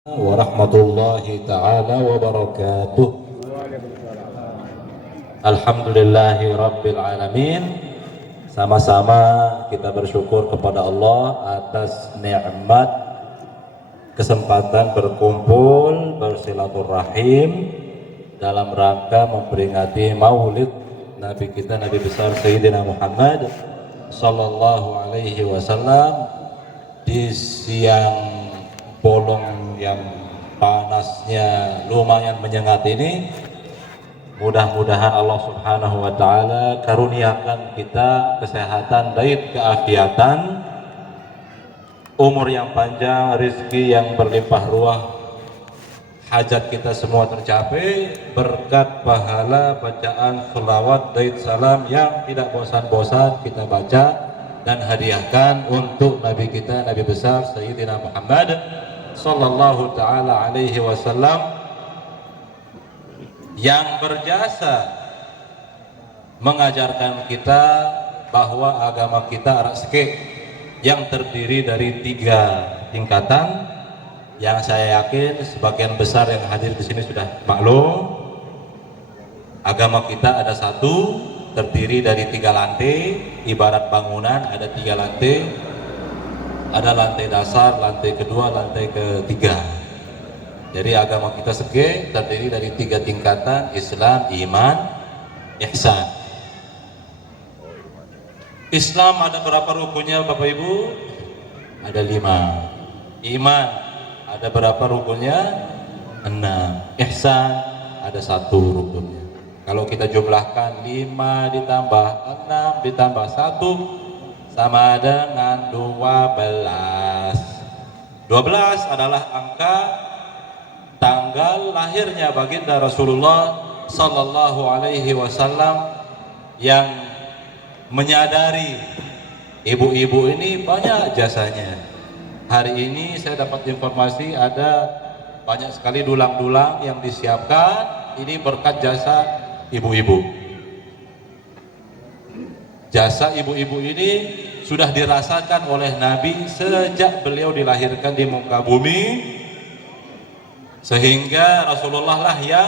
Warahmatullahi ta'ala wabarakatuh. Alhamdulillahi rabbil alamin. Sama-sama kita bersyukur kepada Allah atas nikmat kesempatan berkumpul bersilaturahim dalam rangka memperingati maulid Nabi kita, Nabi besar Sayyidina Muhammad sallallahu alaihi wasallam di siang bolong yang panasnya lumayan menyengat ini. Mudah-mudahan Allah Subhanahu wa taala karuniakan kita kesehatan dan keafiatan, umur yang panjang, rezeki yang berlimpah ruah, hajat kita semua tercapai berkat pahala bacaan sholawat dan salam yang tidak bosan-bosan kita baca dan hadiahkan untuk Nabi kita, Nabi besar Sayyidina Muhammad sallallahu ta'ala alaihi wasallam, yang berjasa mengajarkan kita bahwa agama kita raske yang terdiri dari 3 tingkatan yang saya yakin sebagian besar yang hadir di sini sudah maklum. Agama kita ada 1, terdiri dari 3 lantai, ibarat bangunan ada 3 lantai. Ada lantai dasar, lantai kedua, lantai ketiga. Jadi agama kita terdiri dari 3 tingkatan: Islam, iman, ihsan. Islam ada berapa rukunnya Bapak Ibu? Ada 5. Iman ada berapa rukunnya? 6. Ihsan ada 1 rukunnya. Kalau kita jumlahkan 5 ditambah 6 ditambah 1 sama dengan 12. 12 adalah angka tanggal lahirnya baginda Rasulullah sallallahu alaihi wasallam, yang menyadari ibu-ibu ini banyak jasanya. Hari ini saya dapat informasi ada banyak sekali dulang-dulang yang disiapkan, ini berkat jasa ibu-ibu. Jasa ibu-ibu ini sudah dirasakan oleh Nabi sejak beliau dilahirkan di muka bumi, sehingga Rasulullah lah yang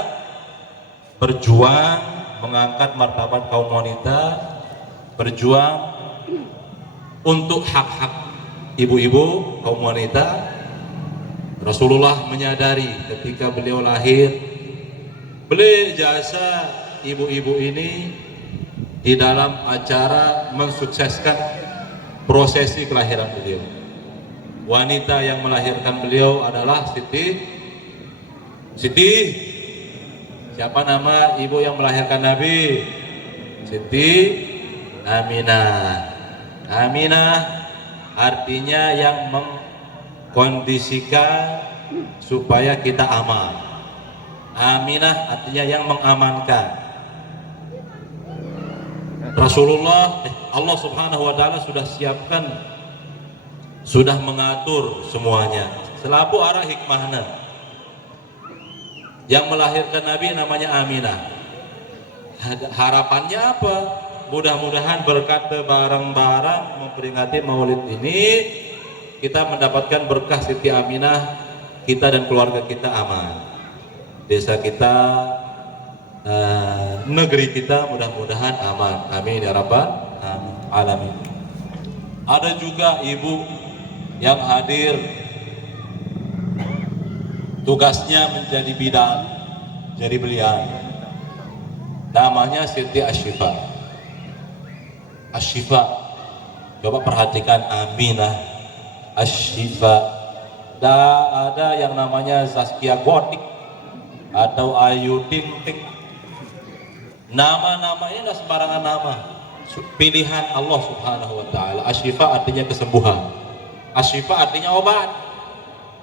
berjuang mengangkat martabat kaum wanita, berjuang untuk hak-hak ibu-ibu kaum wanita. Rasulullah menyadari ketika beliau lahir, beli jasa ibu-ibu ini di dalam acara mensukseskan prosesi kelahiran beliau. Wanita yang melahirkan beliau adalah Siti. Siapa nama ibu yang melahirkan Nabi? Siti Aminah. Aminah artinya yang mengkondisikan supaya kita aman. Aminah artinya yang mengamankan. Rasulullah, Allah Subhanahu wa taala sudah siapkan, sudah mengatur semuanya selaku arah hikmahnya. Yang melahirkan Nabi namanya Aminah. Harapannya apa? Mudah-mudahan berkat bareng-bareng memperingati maulid ini kita mendapatkan berkah Siti Aminah, kita dan keluarga kita aman, desa kita, negeri kita mudah-mudahan aman. Amin ya rabbal alamin. Ada juga ibu yang hadir, tugasnya menjadi bidan, jadi belian, namanya Siti Ashifa. Ashifa, coba perhatikan, Aminah Ashifa. Ada yang namanya Zaskia Gotik atau Ayu Ting Ting. Nama-nama ini tidak sembarangan nama, pilihan Allah Subhanahu wa taala. Ashifa artinya kesembuhan, Ashifa artinya obat.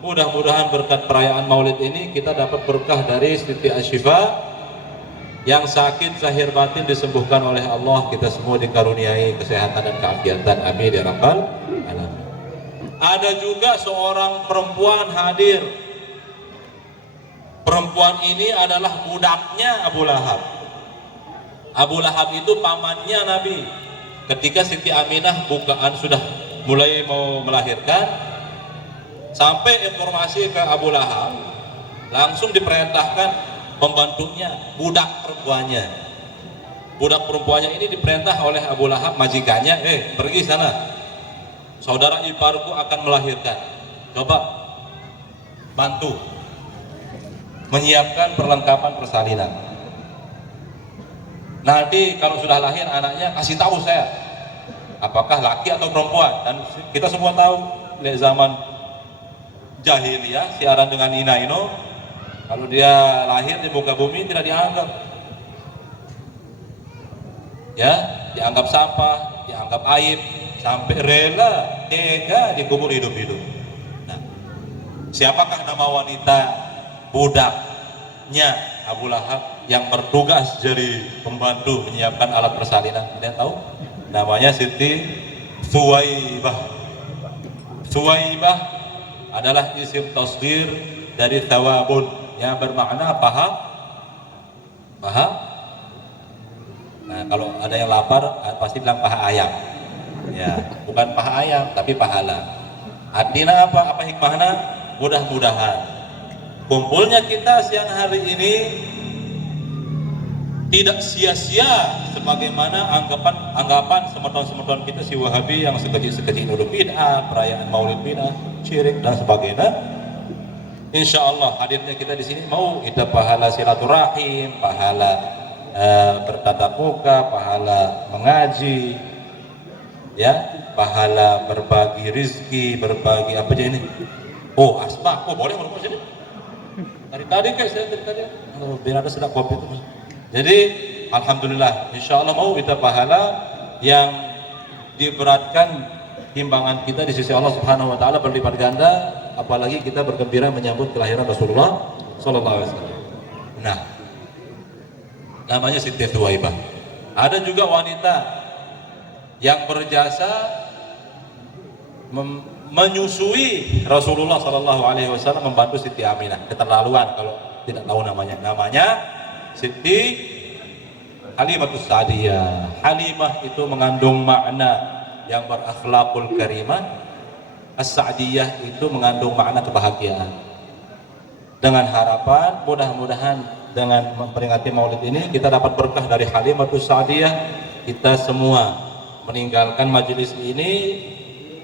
Mudah-mudahan berkat perayaan maulid ini kita dapat berkah dari Siti Ashifa, yang sakit zahir batin disembuhkan oleh Allah, kita semua dikaruniai kesehatan dan keafiatan. Amin ya rabbal alamin. Ada juga seorang perempuan hadir. Perempuan ini adalah budaknya Abu Lahab. Abu Lahab itu pamannya Nabi. Ketika Siti Aminah bukaan sudah mulai mau melahirkan, Sampai informasi ke Abu Lahab, langsung diperintahkan pembantunya, budak perempuannya ini diperintah oleh Abu Lahab, majikannya, pergi sana, saudara iparku akan melahirkan, coba bantu menyiapkan perlengkapan persalinan. Nanti kalau sudah lahir anaknya, kasih tahu saya apakah laki atau perempuan. Dan kita semua tahu di zaman jahiliyah siaran dengan Ina Ino, kalau dia lahir di muka bumi tidak dianggap, ya, dianggap sampah, dianggap aib, sampai rela tega dikubur hidup-hidup. Nah, siapakah nama wanita budaknya Abu Lahab yang bertugas jadi pembantu menyiapkan alat persalinan? Kalian tahu? Namanya Siti Thuwaibah. Thuwaibah adalah isim tasghir dari thawabun yang bermakna paha. Nah, kalau ada yang lapar pasti bilang paha ayam. Ya, bukan paha ayam tapi pahala. Artinya apa? Apa hikmahnya? Mudah-mudahan kumpulnya kita siang hari ini tidak sia-sia sebagaimana anggapan semeton kita si Wahabi yang sekecil nuduh bid'ah, perayaan Maulid bid'ah, syirik dan sebagainya. Insya Allah hadirnya kita di sini mau kita pahala silaturahim, pahala bertatap muka, pahala mengaji, ya, pahala berbagi rizki, berbagi apa aja ini. Oh, asma, boleh mau sini? Tadi kayak saya tadi, biar ada sedap kopi itu. Jadi alhamdulillah, insya Allah mau kita pahala yang diberatkan timbangan kita di sisi Allah Subhanahu Wa Taala berlipat ganda, apalagi kita bergembira menyambut kelahiran Rasulullah Sallallahu Alaihi Wasallam. Nah, namanya Siti Thuwaibah. Ada juga wanita yang berjasa menyusui Rasulullah Sallallahu Alaihi Wasallam, membantu Siti Aminah. Keterlaluan kalau tidak tahu namanya. Namanya Siti Halimatus Sa'diyah. Halimah itu mengandung makna yang berakhlakul karimah. As-Sa'diyah itu mengandung makna kebahagiaan. Dengan harapan mudah-mudahan dengan memperingati Maulid ini kita dapat berkah dari Halimatus Sa'diyah. Kita semua meninggalkan majelis ini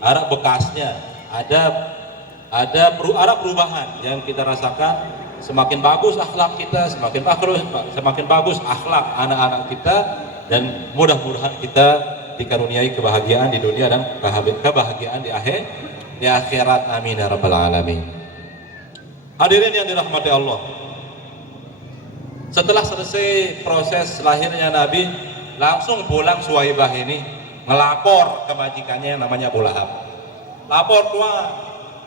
arah bekasnya, ada perubahan yang kita rasakan. Semakin bagus akhlak kita, semakin bagus akhlak anak-anak kita, dan mudah-mudahan kita dikaruniai kebahagiaan di dunia dan kebahagiaan di akhirat. Amin ya rabbal alamin. Hadirin yang dirahmati Allah, setelah selesai proses lahirnya Nabi, langsung pulang Thuwaibah ini ngelapor ke majikannya yang namanya Abu Lahab. Lapor, tuan,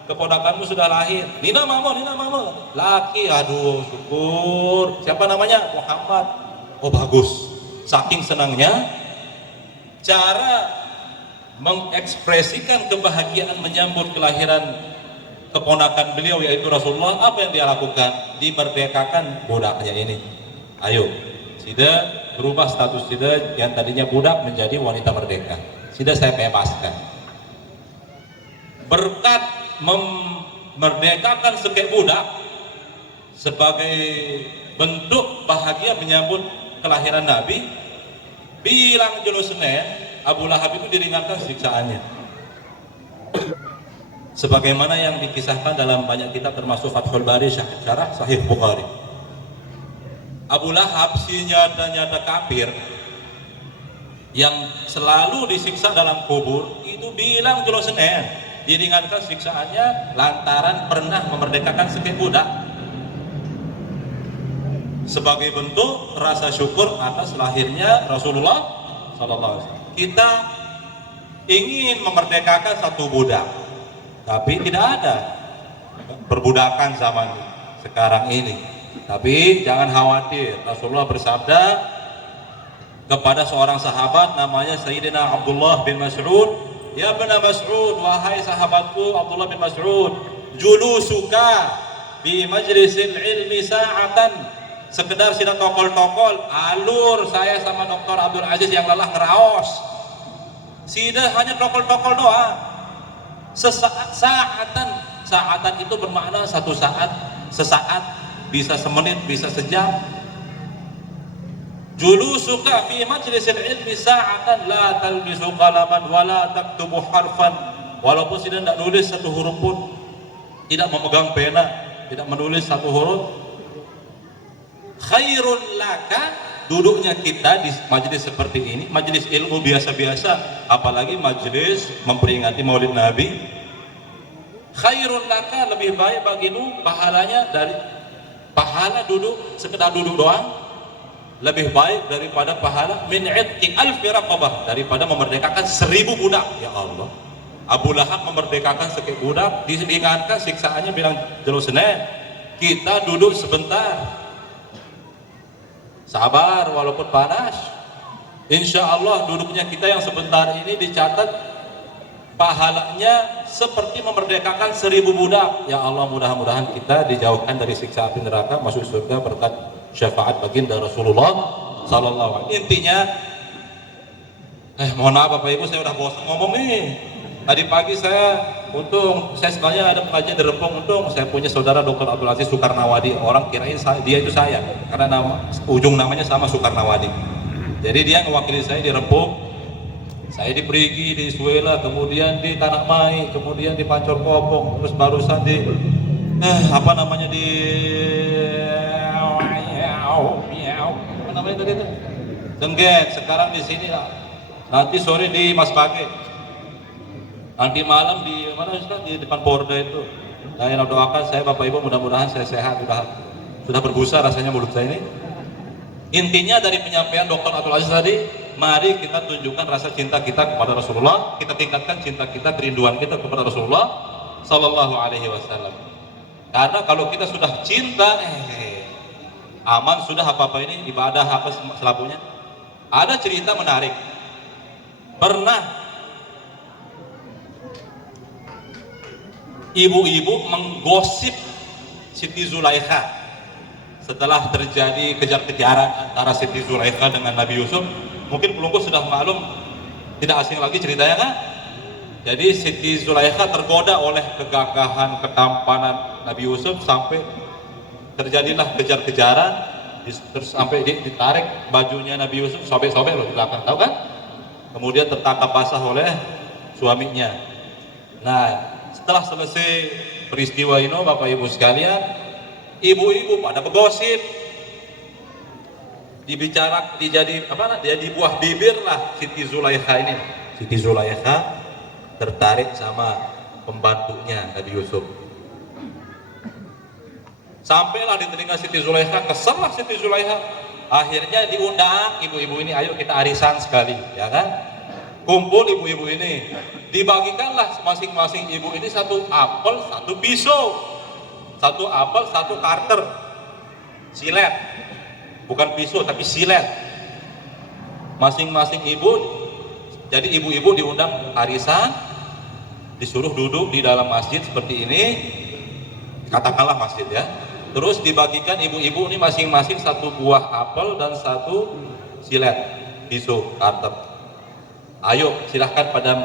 keponakanmu sudah lahir. Nina mama, laki. Aduh, syukur. Siapa namanya? Muhammad. Oh bagus. Saking senangnya, cara mengekspresikan kebahagiaan menyambut kelahiran keponakan beliau yaitu Rasulullah, apa yang dia lakukan? Dimerdekakan budaknya ini. Ayo, sudah berubah status sudah yang tadinya budak menjadi wanita merdeka. Sudah saya bebaskan. Berkat memerdekakan sekek budak sebagai bentuk bahagia menyambut kelahiran Nabi, bilang julu Senin, Abu Lahab itu diringankan siksaannya. Sebagaimana yang dikisahkan dalam banyak kitab termasuk Fathul Bari, Syarah Sahih Bukhari. Abu Lahab si nyata-nyata kafir yang selalu disiksa dalam kubur itu bilang julu Senin diringankan siksaannya lantaran pernah memerdekakan sekek budak sebagai bentuk rasa syukur atas lahirnya Rasulullah SAW. Kita ingin memerdekakan satu budak, tapi tidak ada perbudakan zaman sekarang ini. Tapi jangan khawatir, Rasulullah bersabda kepada seorang sahabat namanya Sayyidina Abdullah bin Mas'ud, ya bin Mas'ud, wahai sahabatku Abdullah bin Mas'ud, julusuka di majlisil ilmi sa'atan, sekedar sidang tokol-tokol, alur saya sama Dr. Abdul Aziz yang lelah ngeraos, sida hanya tokol-tokol doang, sesaat, Sa'atan itu bermakna satu saat, sesaat, bisa semenit, bisa sejam. Julusuka fi majlisil ilmi sa'atan la talbisu qalaman wa la taktubu harfan. Walaupun sudah tidak nulis satu huruf pun, tidak memegang pena, tidak menulis satu huruf. Khairun laka, duduknya kita di majelis seperti ini, majelis ilmu biasa-biasa, apalagi majelis memperingati Maulid Nabi. Khairun laka, lebih baik bagimu pahalanya dari pahala duduk sekedar duduk doang, lebih baik daripada pahala min itqi alfi raqabah, daripada memerdekakan 1000 budak. Ya Allah, Abu Lahab memerdekakan sekian budak, diingatkan siksaannya bilang jelo Senin, kita duduk sebentar, sabar walaupun panas. Insya Allah duduknya kita yang sebentar ini dicatat pahalanya seperti memerdekakan 1000 budak. Ya Allah, mudah-mudahan kita dijauhkan dari siksa api neraka, masuk surga berkat syafaat baginda Rasulullah sallallahu alaihi wasallam. Intinya, mohon maaf Bapak Ibu, saya udah bosan ngomong nih. Tadi pagi saya sebenarnya ada pengajian di Rempong, saya punya saudara Dr. Abdul Aziz Soekarnawadi. Orang kirain dia itu saya, karena ujung namanya sama, Soekarnawadi. Jadi dia mewakili saya di Rempong. Saya di Perigi, di Suela, kemudian di Tanah Mai, kemudian di Pancor Kopong, terus barusan di apa namanya tadi itu? Dengget. Sekarang di sini, nanti sore di Mas Page. Nanti malam di mana Ustaz? Di depan Porda itu. Saya doakan saya Bapak Ibu, mudah-mudahan saya sehat, sudah berbusa rasanya mulut saya ini. Intinya dari penyampaian Dr. Abdul Aziz tadi, mari kita tunjukkan rasa cinta kita kepada Rasulullah, kita tingkatkan cinta kita, kerinduan kita kepada Rasulullah sallallahu alaihi wasallam. Karena kalau kita sudah cinta, aman sudah apa-apa ini, ibadah apa selapunya. Ada cerita menarik. Pernah ibu-ibu menggosip Siti Zulaikha setelah terjadi kejar-kejaran antara Siti Zulaikha dengan Nabi Yusuf. Mungkin pelunggu sudah maklum, tidak asing lagi ceritanya kan? Jadi Siti Zulaikha tergoda oleh kegagahan, ketampanan Nabi Yusuf, sampai terjadilah kejar-kejaran, terus sampai ditarik bajunya Nabi Yusuf, sobek-sobek loh di belakang, tahu kan? Kemudian tertangkap basah oleh suaminya. Nah, setelah selesai peristiwa ini Bapak Ibu sekalian, ibu-ibu pada bergosip, jadi buah bibir lah Siti Zulaikha ini. Siti Zulaikha tertarik sama pembantunya Nabi Yusuf. Sampailah di telinga Siti Zulaikha, kesel lah Siti Zulaikha. Akhirnya diundang ibu-ibu ini, ayo kita arisan sekali, ya kan? Kumpul ibu-ibu ini, dibagikanlah masing-masing ibu ini satu apel, satu pisau, satu apel, satu karter, silet, bukan pisau tapi silet. Masing-masing ibu, jadi ibu-ibu diundang arisan, disuruh duduk di dalam masjid seperti ini, katakanlah masjid ya. Terus dibagikan ibu-ibu ini masing-masing satu buah apel dan satu silet, pisau, karter. Ayo silahkan pada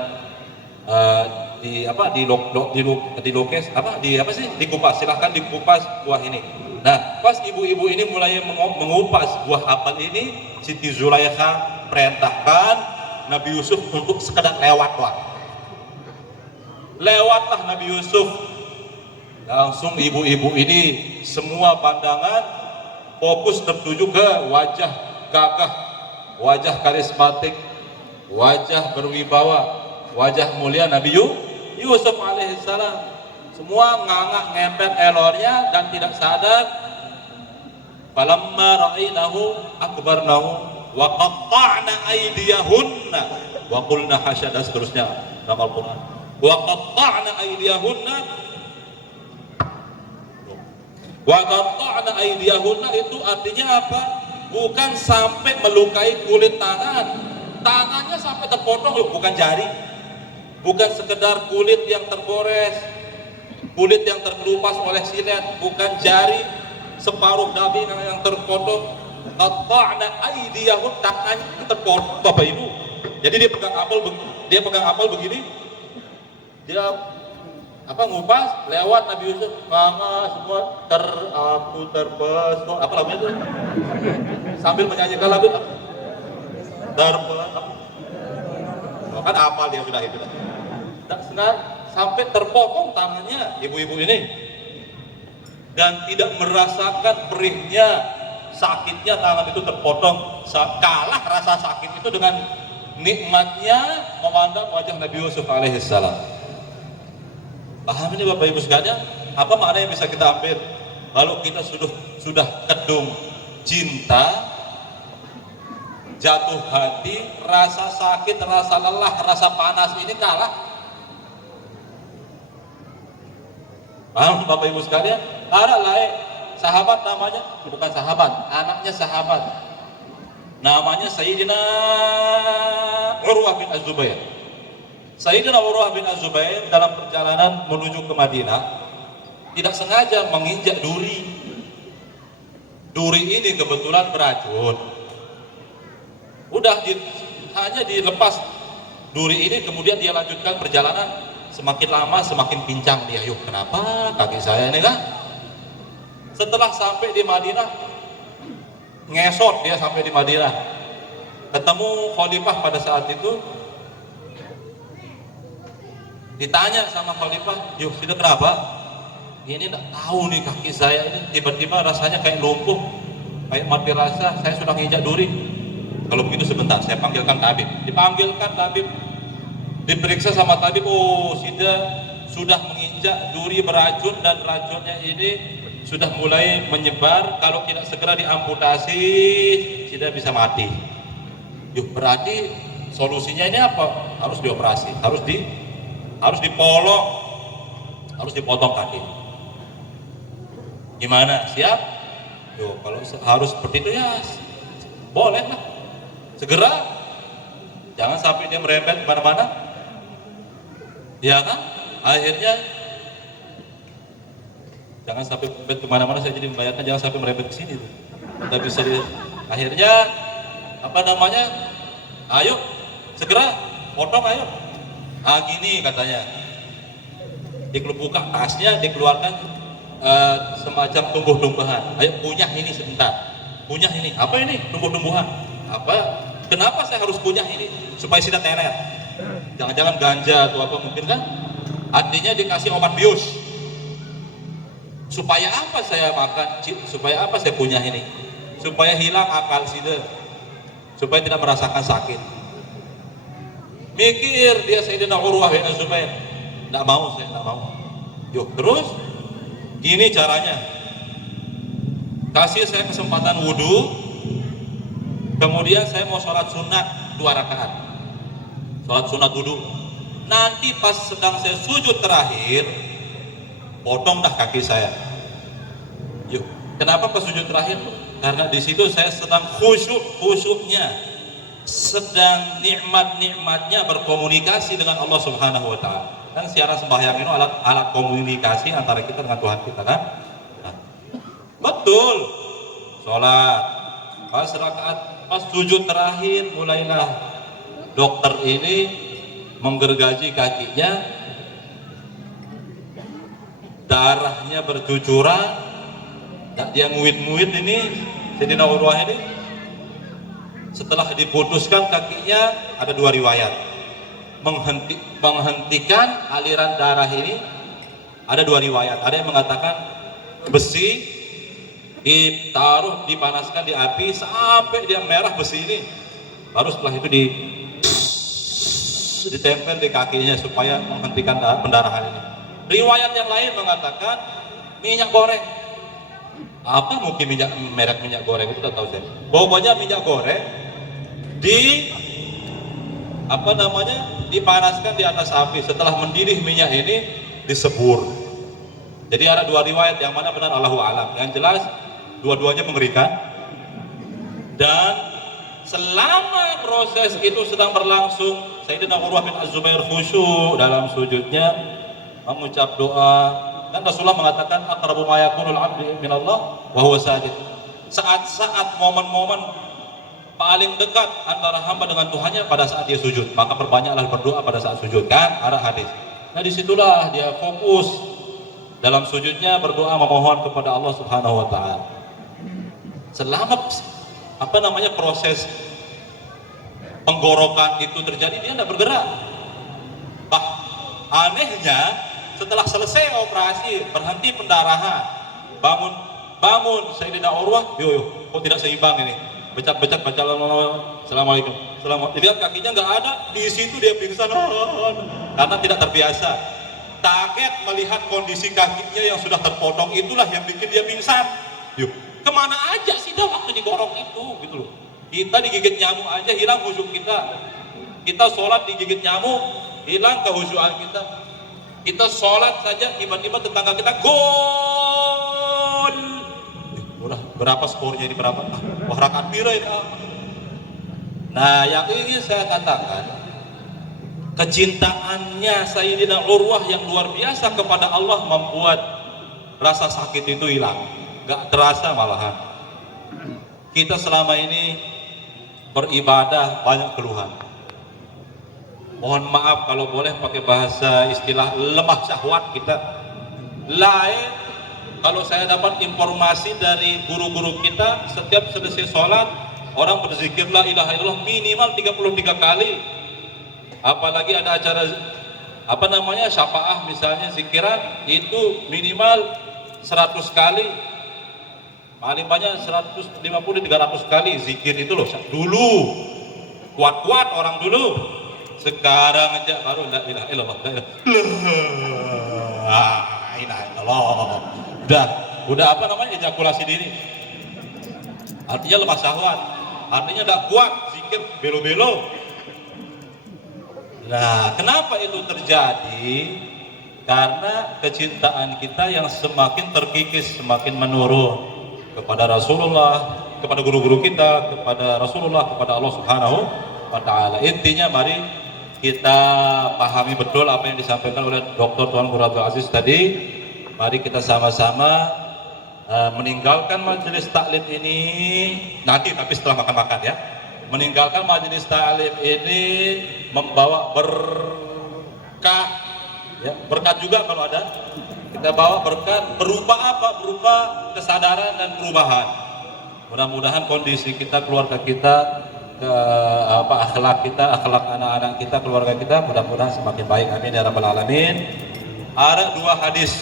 dikupas, silahkan dikupas buah ini. Nah, pas ibu-ibu ini mulai mengupas buah apel ini, Siti Zulaikha perintahkan Nabi Yusuf untuk sekedar lewatlah Nabi Yusuf. Langsung ibu-ibu ini semua pandangan fokus tertuju ke wajah gagah, wajah karismatik, wajah berwibawa, wajah mulia Nabi Yusuf alaihissalam. Semua ngangah ngempet elornya dan tidak sadar. Falamma ra'inahu akbarnahu wa qatta'na aydiyahunna wa qulna hasya, dan seterusnya dalam Al-Quran. Wa qatta'na aydiyahunna, wa qatta'na aydiyahunna itu artinya apa? Bukan sampai melukai kulit tangannya sampai terpotong, bukan jari, bukan sekedar kulit yang tergores, kulit yang terkelupas oleh silet, bukan jari separuh daging yang terpotong. Qatta'na aydiyahun, tangannya terpotong Bapak Ibu. Jadi dia pegang apel begini, dia ngupas lewat Nabi Yusuf, mama semua aku terpesona, apa lagunya itu, sambil menyanyikan lagu terpesona, kan hafal dia sudah itu. Tak senang sampai terpotong tangannya ibu-ibu ini dan tidak merasakan perihnya, sakitnya tangan itu terpotong. Kalah rasa sakit itu dengan nikmatnya memandang wajah Nabi Yusuf alaihissalam. Paham ini Bapak Ibu sekalian? Apa makna yang bisa kita ambil? Kalau kita sudah kedung cinta, jatuh hati, rasa sakit, rasa lelah, rasa panas ini kalah. Paham Bapak Ibu sekalian? Ada lain sahabat namanya, bukan sahabat, anaknya sahabat. Namanya Sayyidina Urwah bin Az-Zubair. Sayyidina Urwah bin Az-Zubair dalam perjalanan menuju ke Madinah tidak sengaja menginjak duri. Duri ini kebetulan beracun. Hanya dilepas duri ini, kemudian dia lanjutkan perjalanan. Semakin lama semakin pincang dia. Yuk, kenapa kaki saya ini kan? Setelah sampai di Madinah, ngesot dia sampai di Madinah. Ketemu khalifah pada saat itu. Ditanya sama khalifah, yuk sudah kenapa? Ini tidak tahu nih kaki saya ini tiba-tiba rasanya kayak lumpuh, kayak mati rasa, saya sudah nginjak duri. Kalau begitu sebentar, saya panggilkan tabib. Dipanggilkan tabib, diperiksa sama tabib, oh sudah menginjak duri beracun dan racunnya ini sudah mulai menyebar. Kalau tidak segera diamputasi, sudah bisa mati. Yuk, berarti solusinya ini apa? Harus dioperasi, harus dipolong, harus dipotong kaki. Gimana? Siap? Yo, kalau harus seperti itu ya boleh lah. Segera, jangan sampai dia merembet kemana-mana. Ya kan? Akhirnya jangan sampai merembet kemana-mana. Saya jadi membayangkan jangan sampai merembet ke sini. Tidak bisa akhirnya ayo segera potong, ayo. Gini katanya, buka tasnya, dikeluarkan semacam tumbuh-tumbuhan. Ayo kunyah ini sebentar, kunyah ini. Apa ini? Tumbuh-tumbuhan. Apa? Kenapa saya harus kunyah ini? Supaya tidak teler. Jangan-jangan ganja atau apa mungkin kan? Artinya dikasih obat bius. Supaya apa saya makan? Supaya apa saya kunyah ini? Supaya hilang akal sida. Supaya tidak merasakan sakit. Mikir dia Sayyidina Urwah bin Az-Zubair, tidak mau, saya tidak mau. Yuk terus, gini caranya, kasih saya kesempatan wudhu, kemudian saya mau sholat sunat 2 rakaat, sholat sunat wudhu. Nanti pas sedang saya sujud terakhir, potong dah kaki saya. Yuk, kenapa pas sujud terakhir? Karena di situ saya sedang khusyuknya. Sedang nikmatnya berkomunikasi dengan Allah Subhanahu wa Ta'ala. Kan siaran sembahyang itu alat komunikasi antara kita dengan Tuhan kita kan? Nah, betul. Sholat pas sujud terakhir mulailah dokter ini menggergaji kakinya, darahnya bercucuran, dia nguit-nguit ini Sayyidina Urwah ini. Setelah diputuskan kakinya, ada 2 riwayat menghentikan aliran darah ini. Ada 2 riwayat. Ada yang mengatakan besi dipanaskan di api sampai dia merah besi ini, baru setelah itu ditempel di kakinya supaya menghentikan pendarahan ini. Riwayat yang lain mengatakan minyak goreng. Apa mungkin merek minyak goreng itu tak tahu saya. Pokoknya minyak goreng dipanaskan di atas api. Setelah mendidih minyak ini disebur. Jadi ada 2 riwayat, yang mana benar Allahu a'lam. Yang jelas dua-duanya mengerikan. Dan selama proses itu sedang berlangsung, Sayyidina Urwah bin Az-Zubair khusyuk dalam sujudnya mengucap doa. Dan Rasulullah mengatakan aqrabu ma yakunul 'abdu minallah wa huwa sajid. Saat-saat momen-momen paling dekat antara hamba dengan Tuhannya pada saat dia sujud, maka perbanyaklah berdoa pada saat sujud. Kan ada hadis. Nah disitulah dia fokus dalam sujudnya berdoa memohon kepada Allah Subhanahu wa taala. Selama proses penggorokan itu terjadi, dia tidak bergerak. Anehnya setelah selesai operasi, berhenti pendarahan, bangun Sayyidina Urwah, kok tidak seimbang ini, becat baca Assalamualaikum. Dilihat kakinya nggak ada, di situ dia pingsan karena tidak terbiasa. Kaget melihat kondisi kakinya yang sudah terpotong, itulah yang bikin dia pingsan. Kemana aja sih dah waktu digorok itu, gitu loh. Kita digigit nyamuk aja hilang khusyuk kita. Kita sholat digigit nyamuk, hilang kehusyuan kita. Kita sholat saja tiba-tiba tetangga kita gol. Udah berapa skornya ini, berapa? Wah, rakaat pira ini. Nah, yang ingin saya katakan, kecintaannya Sayyidina Urwah yang luar biasa kepada Allah membuat rasa sakit itu hilang, gak terasa malahan. Kita selama ini beribadah banyak keluhan. Mohon maaf kalau boleh pakai bahasa istilah lemah syahwat kita. Lain kalau saya dapat informasi dari guru-guru kita, setiap selesai sholat orang berzikir la ilaha illallah minimal 33 kali. Apalagi ada acara syafaah misalnya, zikiran itu minimal 100 kali. Paling banyak 150-300 kali zikir itu loh. Dulu kuat-kuat orang dulu. Sekarang aja baru la ilaha illallah. La ilaha illallah. Udah ejakulasi diri. Artinya lemah syahwat. Artinya tidak kuat zikir belo-belo. Nah, kenapa itu terjadi? Karena kecintaan kita yang semakin terkikis, semakin menurun kepada Rasulullah, kepada guru-guru kita, kepada Rasulullah, kepada Allah Subhanahu wa taala. Intinya mari kita pahami betul apa yang disampaikan oleh Dr. Tuan Guru Abdul Aziz tadi. Mari kita sama-sama meninggalkan majelis taklim ini nanti, tapi setelah makan-makan ya. Meninggalkan majelis taklim ini membawa berkah, ya, berkat juga kalau ada. Kita bawa berkat berupa apa? Berupa kesadaran dan perubahan. Mudah-mudahan kondisi kita, keluarga kita, akhlak kita, akhlak anak-anak kita, keluarga kita, mudah-mudahan semakin baik. Amin ya rabbal alamin. Ada 2 hadis.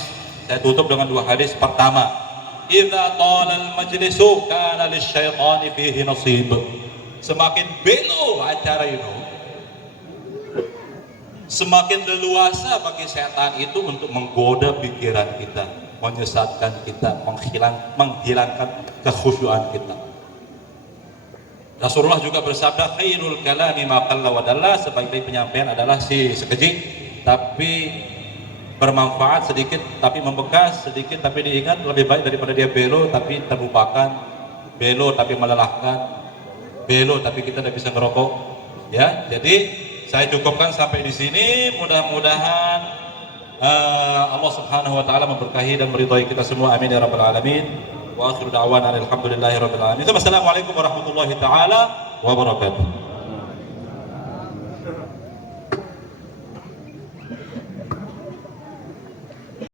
Saya tutup dengan 2 hadis. Pertama, idza talal majlisu kana lisyaitani fihi nasib. Semakin belo acara itu, semakin leluasa bagi setan itu untuk menggoda pikiran kita, menyesatkan kita, menghilangkan kekhusyuan kita. Rasulullah juga bersabda, khairul kalami ma qalla wa dalla, sebaik-baik penyampaian adalah sekejip tapi bermanfaat, sedikit tapi membekas, sedikit tapi diingat, lebih baik daripada dia belo tapi terlupakan, belo tapi melelahkan, belo tapi kita tidak bisa ngerokok. Ya, jadi saya cukupkan sampai di sini. Mudah-mudahan Allah Subhanahu wa taala memberkahi dan meridhai kita semua. Amin ya rabbal alamin. Wa akhiru da'wana alhamdulillahi rabbil alamin. Wassalamualaikum warahmatullahi taala wabarakatuh.